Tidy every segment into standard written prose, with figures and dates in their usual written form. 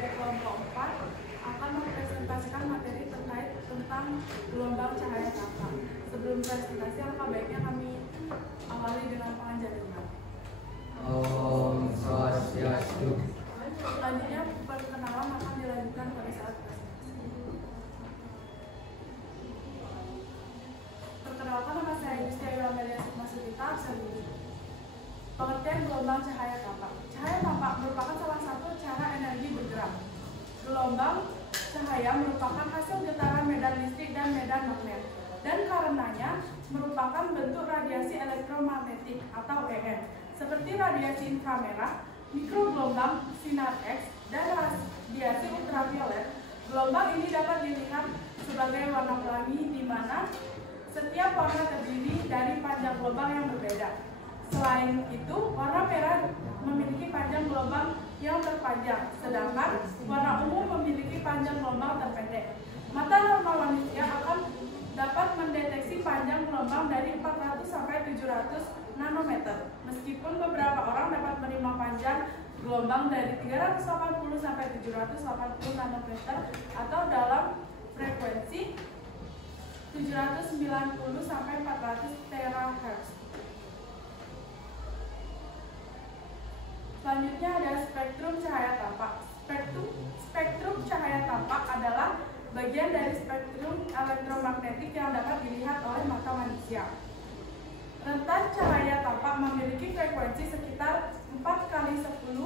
dari kelompok 4 akan mempresentasikan materi terkait tentang gelombang cahaya kapal. Sebelum presentasi, alangkah baiknya kami awali dengan pengajaran. Om Swastiastu. Selanjutnya perkenalan akan dilanjutkan pada saat presentasi. Perkenalkan, nama saya Yustia Yulameda Sukmasudita, absen 7. Pengertian gelombang cahaya tampak. Cahaya tampak merupakan salah satu cara energi bergerak. Gelombang cahaya merupakan hasil getaran medan listrik dan medan magnet, dan karenanya merupakan bentuk radiasi elektromagnetik atau EM, seperti radiasi inframerah, mikrogelombang, sinar X, dan radiasi ultraviolet. Gelombang ini dapat dilihat sebagai warna pelangi, di mana setiap warna terdiri dari panjang gelombang yang berbeda. Selain itu, warna merah memiliki panjang gelombang yang terpanjang, sedangkan warna ungu memiliki panjang gelombang terpendek. Mata normal manusia akan dapat mendeteksi panjang gelombang dari 400 sampai 700 nanometer, meskipun beberapa orang dapat menerima panjang gelombang dari 380 sampai 780 nanometer atau dalam frekuensi 790 sampai 400 terahertz. Selanjutnya ada spektrum cahaya tampak. Spektrum cahaya tampak adalah bagian dari spektrum elektromagnetik yang dapat dilihat oleh mata manusia. Rentan cahaya tampak memiliki frekuensi sekitar 4 kali 10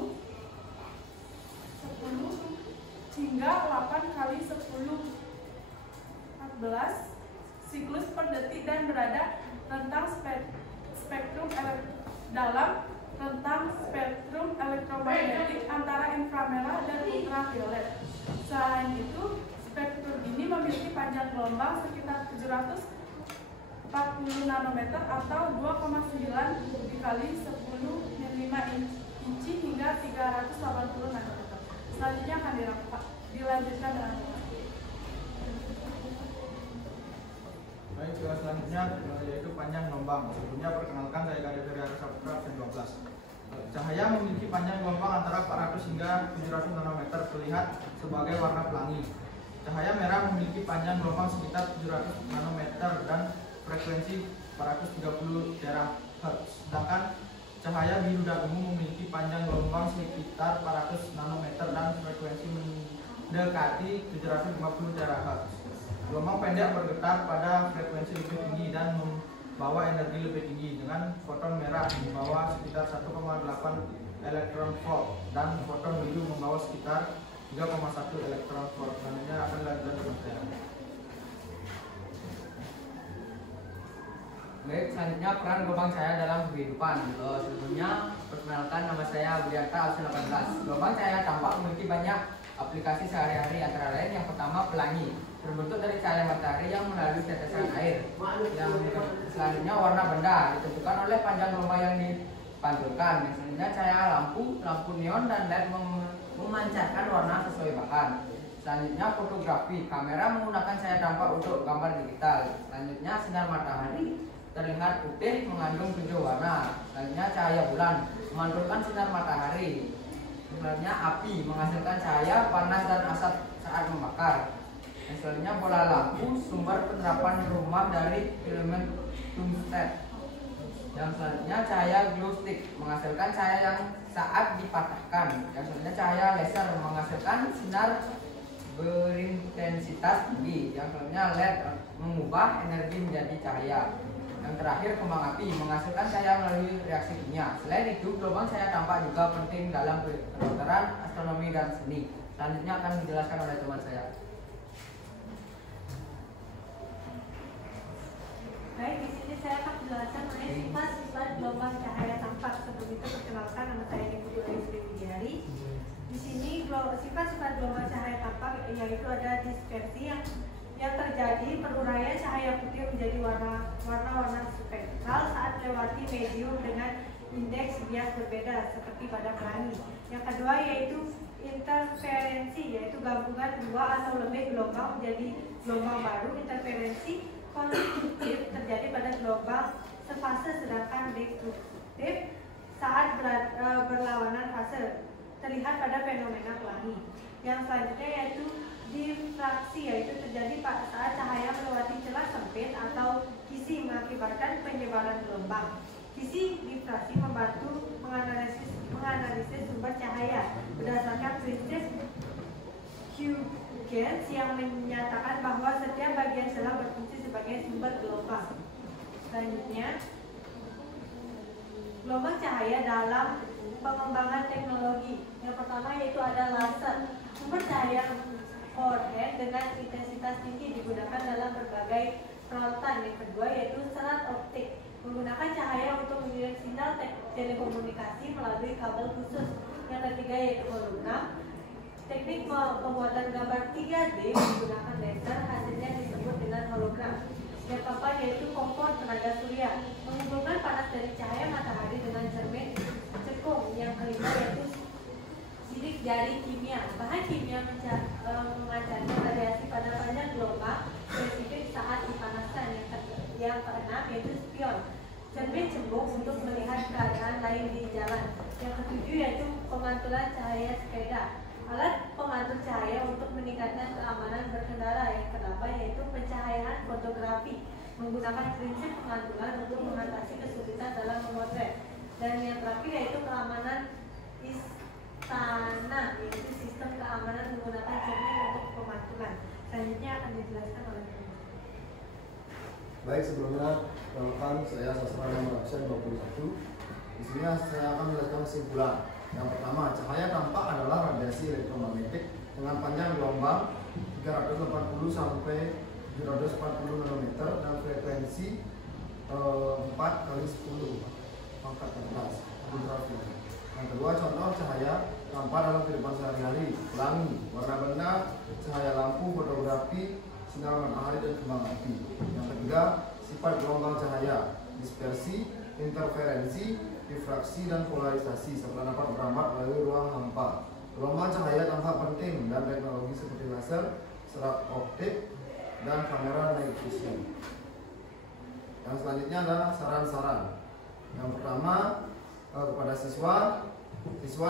hingga 8 kali 10 14 siklus per detik dan berada tentang spektrum dalam tentang spektrum elektromagnetik antara inframerah dan ultraviolet. Selain itu, spektrum ini memiliki panjang gelombang sekitar 740 nanometer atau 2,9 dikali 10 mm inci hingga 380 nanometer. Selanjutnya akan dilanjutkan dengan Baik, selanjutnya yaitu panjang gelombang. Sebelumnya perkenalkan, saya Garis Ferry Saputra, absen 12. Cahaya memiliki panjang gelombang antara 400 hingga 700 nanometer, terlihat sebagai warna pelangi. Cahaya merah memiliki panjang gelombang sekitar 700 nanometer dan frekuensi 430 terahertz. Sedangkan cahaya biru dan ungu memiliki panjang gelombang sekitar 400 nanometer dan frekuensi mendekati 750 terahertz. Gelombang pendek bergetar pada frekuensi lebih tinggi dan membawa energi lebih tinggi, dengan foton merah membawa sekitar 1,8 elektron volt dan foton biru membawa sekitar 3,1 elektron volt. Selanjutnya akan dilanjutkan dengan saya. Baik, selanjutnya peran gelombang cahaya dalam kehidupan. Sebelumnya perkenalkan, nama saya Budiarta, absen 18. Gelombang cahaya tampak memiliki banyak aplikasi sehari-hari, antara lain yang pertama pelangi, terbentuk dari cahaya matahari yang melalui tetesan air. Yang selanjutnya warna benda, ditentukan oleh panjang gelombang yang dipantulkan. Yang selanjutnya cahaya lampu neon dan LED memancarkan warna sesuai bahan. Selanjutnya fotografi, kamera menggunakan cahaya tampak untuk gambar digital. Selanjutnya sinar matahari, terlihat putih mengandung 7 warna. Selanjutnya cahaya bulan, memantulkan sinar matahari. Selanjutnya api, menghasilkan cahaya panas dan asap saat membakar. Yang selanjutnya bola lampu, sumber penerapan rumah dari elemen tungsten. Yang selanjutnya cahaya glow stick, menghasilkan cahaya yang saat dipatahkan. Yang selanjutnya cahaya laser, menghasilkan sinar berintensitas tinggi. Yang selanjutnya LED, mengubah energi menjadi cahaya. Yang terakhir kembang api, menghasilkan cahaya melalui reaksi kimia. Selain itu, gelombang cahaya tampak juga penting dalam kedokteran, astronomi, dan seni. Selanjutnya akan dijelaskan oleh teman saya. Baik, di sini saya akan menjelaskan mengenai sifat-sifat gelombang cahaya tampak. Sebelum itu perkenalkan, nama saya Niputu Sri Widiari. Di sini sifat-sifat gelombang cahaya tampak yaitu ada dispersi yang terjadi peruraian cahaya putih menjadi warna-warna spektral saat melewati medium dengan indeks bias berbeda seperti pada pelangi. Yang kedua yaitu interferensi, yaitu gabungan dua atau lebih gelombang menjadi gelombang baru. Interferensi konstruktif terjadi pada gelombang sefase, sedangkan destruktif saat berlawanan fase, terlihat pada fenomena pelangi. Yang selanjutnya yaitu difraksi, yaitu terjadi saat cahaya melewati celah sempit atau kisi mengakibatkan penyebaran gelombang. Kisi difraksi membantu menganalisis sumber cahaya berdasarkan prinsip Huygens yang menyatakan bahwa setiap bagian celah berfungsi sebagai sumber gelombang. Selanjutnya, gelombang cahaya dalam pengembangan teknologi. Yang pertama yaitu ada laser. Sumber cahaya overhead dengan intensitas tinggi digunakan dalam berbagai peralatan. Yang kedua yaitu serat optik, menggunakan cahaya untuk mengirim sinyal telekomunikasi melalui kabel khusus. Yang ketiga yaitu hologram. Teknik pembuatan gambar 3D menggunakan laser, hasilnya disebut dengan hologram. Yang keempat yaitu kompor tenaga surya, menghubungkan panas dari cahaya matahari dengan cermin cekung. Yang kelima yaitu sidik jari kimia, bahan kimia memancarkan radiasi pada panjang gelombang spesifik saat dipanaskan. Yang keenam yaitu spion, cermin cembung untuk melihat keadaan lain di jalan. Yang ketujuh yaitu pemantulan cahaya sepeda, alat pemantul cahaya untuk meningkatkan keamanan berkendara. Yang kedelapan yaitu pencahayaan fotografi, menggunakan prinsip pemantulan untuk mengatasi kesulitan dalam memotret. Dan yang terakhir yaitu keamanan istana, yaitu sistem keamanan menggunakan cermin untuk pemantulan. Selanjutnya akan dijelaskan oleh Baik, sebelumnya perkenalkan saya sastra nomor absen 21. Di sini saya akan menjelaskan kesimpulan. Yang pertama, cahaya tampak adalah radiasi elektromagnetik dengan panjang gelombang 380 sampai 740 nanometer dan frekuensi 4 kali 10 pangkat 14 ultraviolet. Yang kedua, contoh cahaya tampak dalam kehidupan sehari-hari: pelangi, warna benda, cahaya lampu, fotografi, sinar matahari dan kembang api. Yang ketiga, sifat gelombang cahaya: dispersi, interferensi, difraksi dan polarisasi serta dapat berambat melalui ruang hampa. Gelombang cahaya tampak penting dan teknologi seperti laser, serat optik, dan kamera night vision. Yang selanjutnya adalah saran-saran. Yang pertama, kepada siswa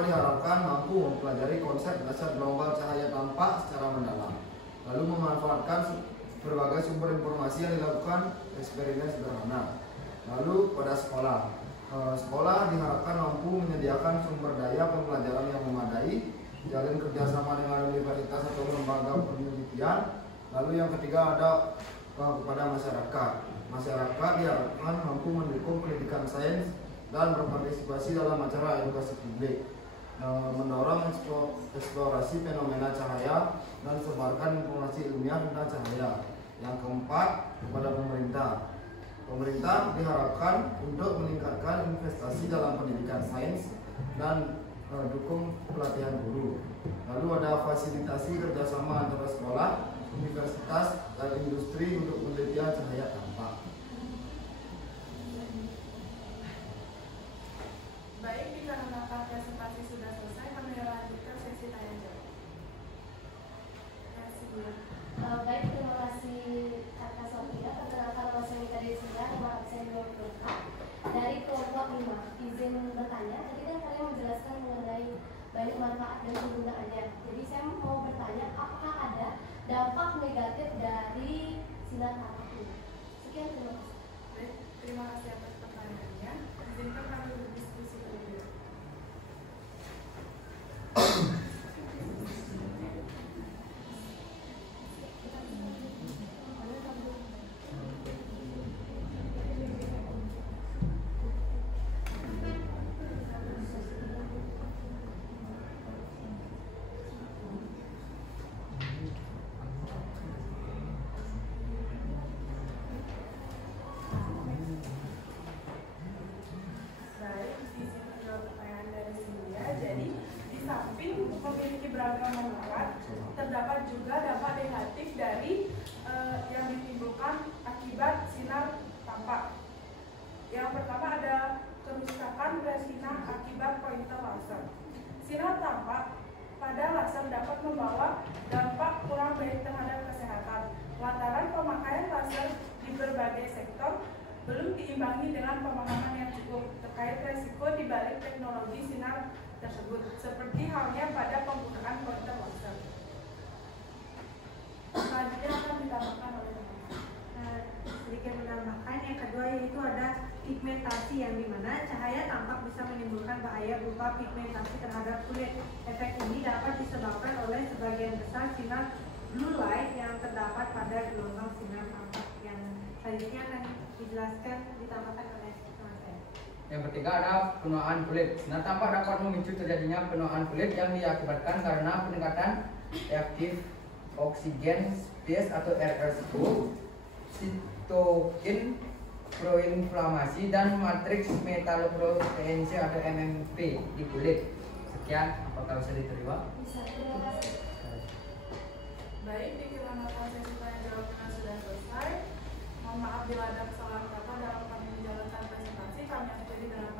diharapkan mampu mempelajari konsep dasar gelombang cahaya tampak secara mendalam, lalu memanfaatkan berbagai sumber informasi yang dilakukan eksperimen sederhana. Lalu pada sekolah diharapkan mampu menyediakan sumber daya pembelajaran yang memadai, jalin kerjasama dengan universitas atau lembaga penelitian. Lalu yang ketiga ada kepada masyarakat diharapkan mampu mendukung pendidikan sains dan berpartisipasi dalam acara edukasi publik, mendorong eksplorasi fenomena cahaya dan sebarkan informasi ilmiah tentang cahaya. Yang keempat, kepada pemerintah diharapkan untuk meningkatkan investasi dalam pendidikan sains dan dukung pelatihan guru. Lalu ada fasilitasi kerjasama antara sekolah, universitas, dan industri untuk penelitian cahaya tampak. Baik, dikarenakan presentasi sudah selesai, kami lanjutkan sesi tanya jawab. Baik, terima kasih Kakak Sofia. Perkenalkan nama saya Mika Desia, nomor absen 24 dari kelompok 5. Izin bertanya, tadi kan kalian menjelaskan mengenai banyak manfaat dan kegunaannya. Jadi saya mau bertanya, apakah ada dampak negatif dari sinar tampak ini? Sekian, terima kasih. Baik, terima kasih atas pertanyaannya. Izinkan kami berdiskusi dulu. Memiliki beragam manfaat, terdapat juga dampak negatif dari yang ditimbulkan akibat sinar tampak. Yang pertama ada kerusakan retina akibat pointer laser. Sinar tampak pada laser dapat membawa dampak kurang baik terhadap kesehatan lantaran pemakaian laser di berbagai sektor belum diimbangi dengan pemahaman yang cukup terkait resiko di balik teknologi sinar tersebut, seperti halnya pada penggunaan pointer laser. Selanjutnya akan ditambahkan oleh teman-teman. Sedikit menambahkan yang kedua yaitu ada pigmentasi, yang dimana cahaya tampak bisa menimbulkan bahaya berupa pigmentasi terhadap kulit. Efek ini dapat disebabkan oleh sebagian besar sinar blue light yang terdapat pada gelombang sinar tampak. Yang selanjutnya akan dijelaskan ditambahkan oleh teman saya. Yang ketiga ada penuaan kulit. Sinar tampak dapat memicu terjadinya penuaan kulit yang diakibatkan karena peningkatan reaktif oksigen species atau RSO, sitokin proinflamasi, dan matriks metaloproteinase atau MMP di kulit. Sekian, apakah bisa diterima? Bisa, terima kasih. Baik, dikarenakan sesi tanya jawabnya sudah selesai. Mohon maaf bila ada kesalahan kata dalam kami menjalankan presentasi. Kami akhiri dengan